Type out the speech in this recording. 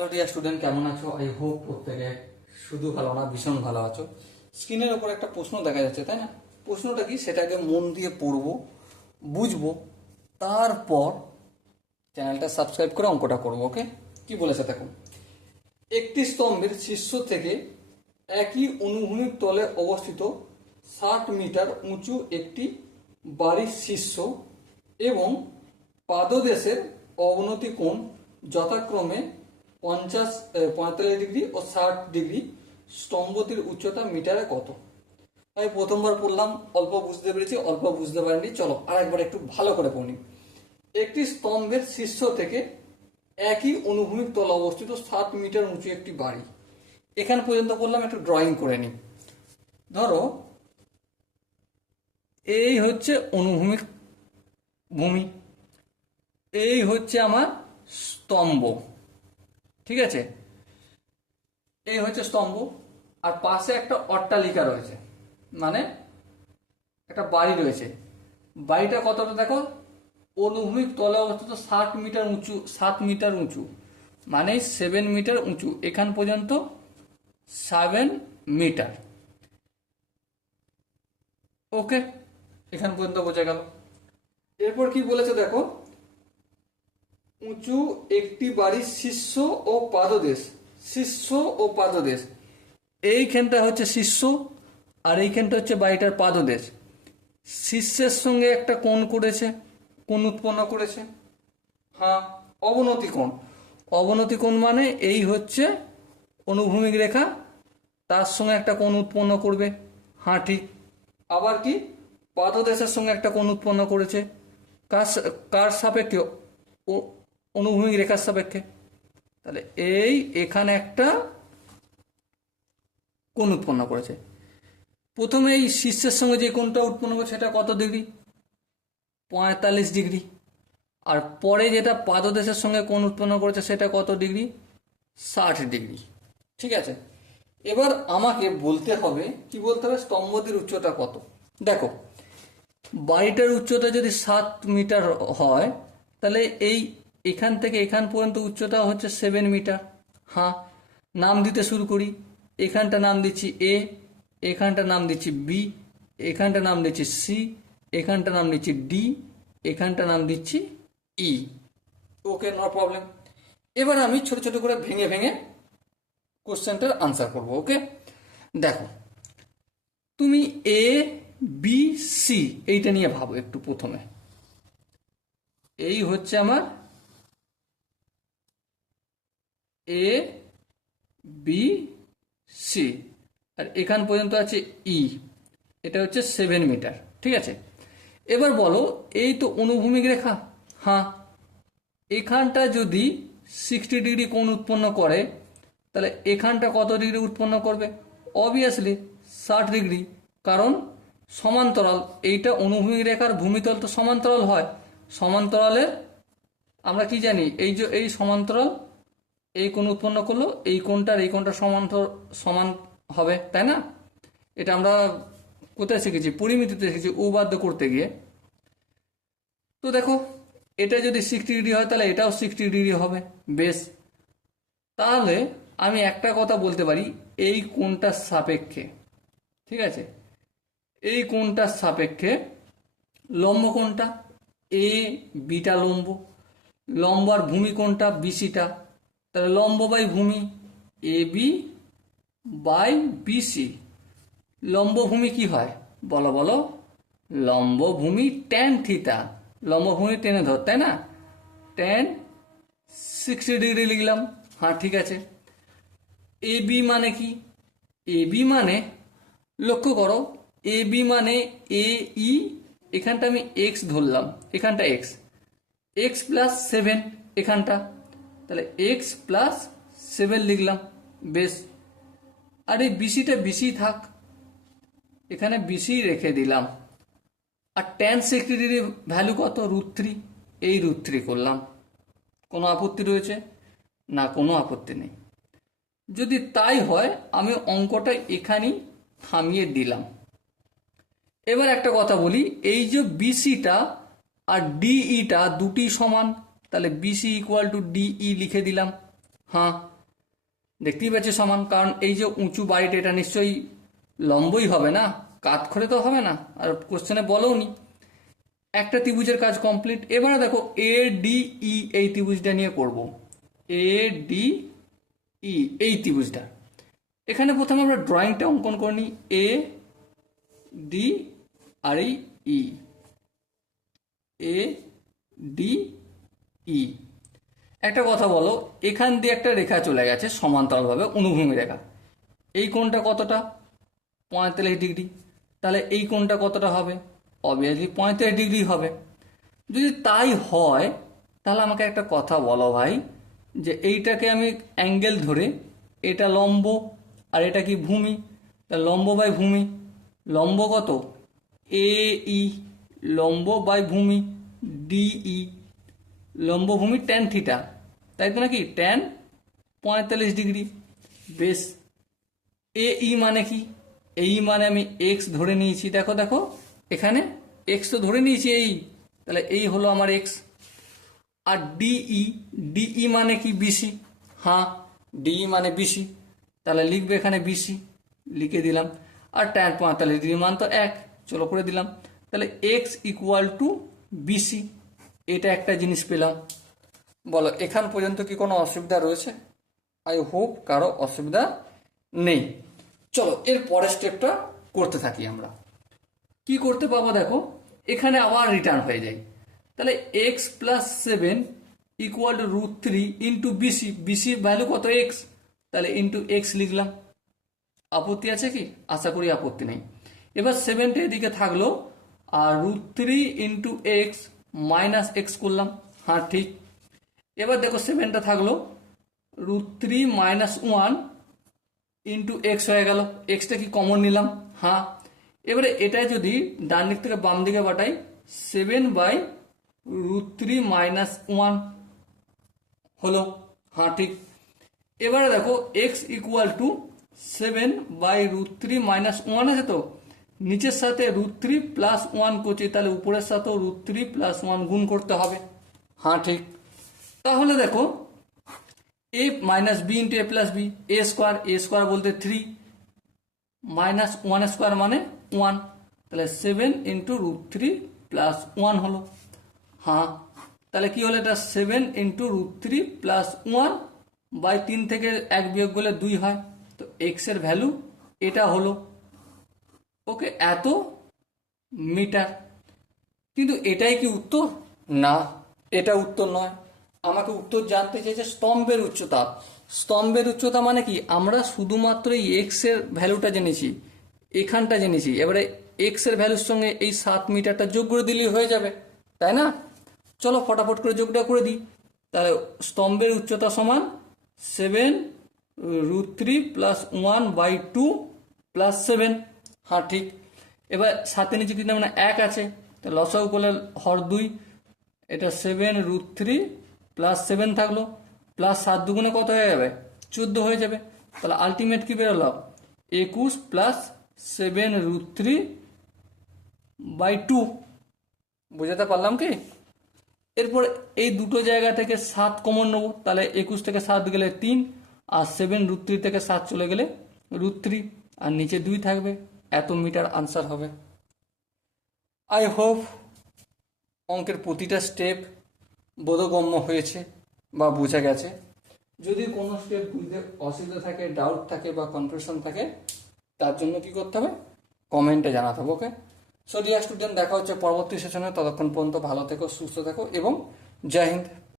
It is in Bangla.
হ্যালো ডিয়ার স্টুডেন্ট, কেমন আছো? আই হোপ প্রত্যেকে শুধু ভালো না, ভীষণ ভালো আছো। স্ক্রিনের ওপর একটা প্রশ্ন দেখা যাচ্ছে, তাই না? প্রশ্নটা কি সেটাকে মন দিয়ে পড়বো, বুঝবো, তারপর চ্যানেলটা সাবস্ক্রাইব করে অঙ্কটা করবো। ওকে, কি বলেছে দেখো। একটি স্তম্ভের শীর্ষ থেকে একই অনুভূমিক তলে অবস্থিত 60 মিটার উঁচু একটি বাড়ির শীর্ষ এবং পাদদেশের অবনতি কোণ যথাক্রমে 45 ডিগ্রি ও 60 ডিগ্রি। স্তম্ভটির উচ্চতা মিটারে কত? আমি প্রথমবার পড়লাম, অল্প বুঝতে পেরেছি, অল্প বুঝতে পারিনি। চলো আরেকবার একটু ভালো করে পড়ি। একটি স্তম্ভের শীর্ষ থেকে একই অনুভূমিক তলে অবস্থিত 60 মিটার উঁচু একটি বাড়ি। এখান পর্যন্ত বললাম, একটু ড্রয়িং করে নি। ধরো এই হচ্ছে অনুভূমিক ভূমি, এই হচ্ছে আমার স্তম্ভ, ঠিক আছে? এই হচ্ছে স্তম্ভ, আর পাশে একটা অট্টালিকা রয়েছে, মানে একটা বাড়ি রয়েছে। বাড়িটা কতটা দেখো, অনুভূমিক তলে অবস্থিত 60 মিটার উঁচু, 7 মিটার উঁচু, মানে 7 মিটার উঁচু। এখান পর্যন্ত 7 মিটার। ওকে, এখান পর্যন্ত বোঝা গেল। এরপর কি বলেছে দেখো, উঁচু একটি বাড়ির শীর্ষ ও পাদদেশ। শীর্ষ ও পাদদেশ, এইখানটা হচ্ছে শীর্ষ আর এইখানটা হচ্ছে বাড়িটার পাদদেশ। শীর্ষের সঙ্গে একটা কোণ করেছে, কোণ উৎপন্ন করেছে। হ্যাঁ, অবনতি কোণ। অবনতি কোণ মানে এই হচ্ছে অনুভূমিক রেখা, তার সঙ্গে একটা কোণ উৎপন্ন করবে। হ্যাঁ ঠিক। আবার কি, পাদদেশের সঙ্গে একটা কোণ উৎপন্ন করেছে। কার কার সাপেক্ষে? অনুভূমিক রেখার সাপেক্ষে। তাহলে এই এখানে একটা কোণ উৎপন্ন করেছে। প্রথমে এই শীর্ষের সঙ্গে যে কোণটা উৎপন্ন করেছে সেটা কত ডিগ্রি? 45 ডিগ্রি। আর পরে যেটা পাদদেশের সঙ্গে কোণ উৎপন্ন করেছে সেটা কত ডিগ্রি? 60 ডিগ্রি। ঠিক আছে, এবার আমাকে বলতে হবে, কি বলতে হবে, স্তম্ভটির উচ্চতা কত। দেখো, বাড়িটার উচ্চতা যদি 7 মিটার হয়, তাহলে এই এখান থেকে এখান পর্যন্ত উচ্চতা হচ্ছে 7 মিটার। হ্যাঁ, নাম দিতে শুরু করি। এখানটা নাম দিচ্ছি এ, এখানটা নাম দিচ্ছি বি, এখানটা নাম দিচ্ছি সি, এখানটা নাম দিচ্ছি ডি, এখানটা নাম দিচ্ছি ই। ওকে, নো প্রবলেম। এবার আমি ছোট ছোট করে ভেঙে ভেঙে কোশ্চেনটার আনসার করবো। ওকে, দেখো, তুমি এ বি সি এইটা নিয়ে ভাবো একটু। প্রথমে এই হচ্ছে আমার এ বি সি, আর এখান পর্যন্ত আছে ই, এটা হচ্ছে 7 মিটার। ঠিক আছে, এবার বলো, এই তো অনুভূমিক রেখা। হ্যাঁ, এখানটা যদি 60 ডিগ্রি কোণ উৎপন্ন করে, তাহলে এখানটা কত ডিগ্রি উৎপন্ন করবে? অবভিয়াসলি 60 ডিগ্রি, কারণ সমান্তরাল। এইটা অনুভূমিক রেখার ভূমিতল তো সমান্তরাল হয়। সমান্তরালের আমরা কি জানি, এই যে এই সমান্তরাল, এই কোণ উৎপন্ন করলো, এই কোণটার এই কোণটা সমান হবে, তাই না? এটা আমরা কোথায় শিখেছি? পরিমিতিতে শিখেছি, উপপাদ্য করতে গিয়ে। তো দেখো, এটা যদি 60 ডিগ্রি হয়, তাহলে এটাও 60 ডিগ্রি হবে। বেশ, তাহলে আমি একটা কথা বলতে পারি, এই কোণটার সাপেক্ষে, ঠিক আছে, এই কোণটার সাপেক্ষে লম্ব কোণটা এ বিটা লম্ব, লম্ব আর ভূমি কোণটা বিসিটা। তাহলে লম্ব বাই ভূমি এ বি বাই বিসি। লম্ব ভূমি কি হয় বলো বলো? লম্ব ভূমি ট্যান থিতা। লম্ব ভূমি টেনে ধর, তাই না? ট্যান 60 ডিগ্রি লিখলাম। হ্যাঁ ঠিক আছে। এ বি মানে কি? এ বি মানে, লক্ষ্য করো, এ বি মানে এ ই, এখানটা আমি এক্স ধরলাম, এখানটা এক্স, এক্স প্লাস 7 এখানটা, তাহলে এক্স প্লাস 7 লিখলাম। বেশ, আর এই বিসিটা বিসি থাক, এখানে বিসি রেখে দিলাম। আর ট্যান 60 ডিগ্রি ভ্যালু কত? √3। এই √3 করলাম। কোনো আপত্তি রয়েছে? না, কোনো আপত্তি নেই। যদি তাই হয়, আমি অঙ্কটা এখানেই থামিয়ে দিলাম। এবার একটা কথা বলি, এই যে বিসিটা আর ডিইটা দুটি সমান, তাহলে বিসি ইকুয়াল টু ডিই লিখে দিলাম। হ্যাঁ, দেখতেই পাচ্ছি সমান, কারণ এই যে উঁচু বাড়িটা এটা নিশ্চয়ই লম্বই হবে না, কাত করে তো হবে না, আর কোশ্চেনে বলেও নি। একটা ত্রিভুজের কাজ কমপ্লিট। এবারে দেখো এ ডি ই এই ত্রিভুজটা নিয়ে করব। এ ডি ই এই ত্রিভুজটা, এখানে প্রথমে আমরা ড্রয়িংটা অঙ্কন করে নিই। এ ডি আর এই ই, এ ডি ই। একটা কথা বলো, এখান দিয়ে একটা রেখা চলে গেছে সমান্তরালভাবে, অনুভূমি রেখা। এই কোণটা কতটা? 45 ডিগ্রি। তাহলে এই কোণটা কতটা হবে? অবভিয়াসলি 35 ডিগ্রি হবে। যদি তাই হয় তাহলে আমাকে একটা কথা বলো ভাই, যে এইটাকে আমি অ্যাঙ্গেল ধরে, এটা লম্ব আর এটা কি ভূমি, তা লম্ব বাই ভূমি, লম্ব কত? এ ই, লম্ব বাই ভূমি ডিই, লম্ব ভূমি ট্যান থিটা, তাই তো নাকি? Tan 45 degree. বেশ, এ ই মানে কি? এই মানে আমি এক্স ধরে নিয়েছি, দেখো দেখো এখানে এক্স তো ধরে নিয়েছি এই, তাহলে এই হলো আমার এক্স। আর ডিই, ডিই মানে কি? বিসি। হ্যাঁ, ডিই মানে বিসি, তাহলে লিখবে এখানে বিসি, লিখে দিলাম। আর ট্যান 45 ডিগ্রি মান তো এক, চলো করে দিলাম। তাহলে এক্স ইকুয়াল টু বিসি, এটা একটা জিনিস পেলাম। বলো এখান পর্যন্ত কি কোনো অসুবিধা রয়েছে? আই হোপ কারো অসুবিধা নেই। চলো এর পরের স্টেপটা করতে থাকি আমরা। কি করতে পাবো দেখো, এখানে আবার রিটার্ন হয়ে যায়। তাহলে X plus 7 equal to √3 into BC, বিসির ভ্যালু কত? এক্স, তাহলে ইন্টু এক্স লিখলাম। আপত্তি আছে কি? আশা করি আপত্তি নেই। এবার 7টা এদিকে থাকলো, আর √3 ইন্টু এক্স মাইনাস এক্স করলাম। হ্যাঁ ঠিক। এবার দেখো 7টা থাকলো, √3 মাইনাস 1 ইন্টু এক্স হয়ে গেল। এক্সটা কি কমন নিলাম? হ্যাঁ। এবারে এটা যদি ডান দিক থেকে বাম দিকে পাঠাই, 7/√3 মাইনাস 1 হলো। হ্যাঁ ঠিক। এবারে দেখো এক্স ইকুয়াল টু 7/√3 মাইনাস 1 আছে তো, নিচের সাথে √3 প্লাস 1 করছি, তাহলে উপরের সাথেও √3 প্লাস 1 গুণ করতে হবে। হ্যাঁ ঠিক। তাহলে দেখো এ মাইনাস বি ইন্টু এ প্লাস বি, এ স্কোয়ার, এ স্কোয়ার বলতে 3 মাইনাস 1 স্কোয়ার মানে 1, তাহলে 7 ইন্টু √3 প্লাস 1 হলো। হ্যাঁ, তাহলে কি হলো এটা? 7 ইন্টু √3 প্লাস 1 বাই 3 থেকে 1 বিয়োগ করলে 2 হয়, তো এক্স এর ভ্যালু এটা হলো। ওকে, এত মিটার। কিন্তু এটাই কি উত্তর? না, এটা উত্তর নয়। আমাকে উত্তর জানতে চেয়েছে স্তম্ভের উচ্চতা। স্তম্ভের উচ্চতা মানে কি? আমরা শুধুমাত্র এই এক্স এর ভ্যালুটা জেনেছি, এখানটা জেনেছি। এবারে এক্স এর ভ্যালুর সঙ্গে এই 7 মিটারটা যোগ করে দিলেই হয়ে যাবে, তাই না? চলো ফটাফট করে যোগটা করে দিই। তাহলে স্তম্ভের উচ্চতা সমান 7√3 প্লাস 1/2 প্লাস 7। হ্যাঁ ঠিক। এবার সাথে নিচে কি মানে 1 আছে, তা লসাগু করলে হর 2, এটা 7√3 প্লাস 7 থাকলো, প্লাস 7 দুগুণে কত হয়ে যাবে? 14 হয়ে যাবে। তাহলে আলটিমেট কি বেরোলো? 21 প্লাস 7√3/2। বুঝাতে পারলাম কি? এরপর এই দুটো জায়গা থেকে 7 কমন নেবো, তাহলে 21 থেকে 7 গেলে 3, আর 7√3 থেকে 7 চলে গেলে √3, আর নিচে 2 থাকবে। এত মিটার আনসার হবে। আই হোপ অঙ্কের প্রতিটা স্টেপ বোধগম্য হয়েছে বা বোঝা গেছে। যদি কোনো স্টেপ বুঝতে অসুবিধা থাকে, ডাউট থাকে বা কনফিউশন থাকে, তার জন্য কি করতে হবে? কমেন্টে জানাতে হবে। ওকে, সো ডিয়ার স্টুডেন্ট, দেখা হচ্ছে পরবর্তী সেশনে। ততক্ষণ পর্যন্ত ভালো থেকো, সুস্থ থেকো এবং জয় হিন্দ।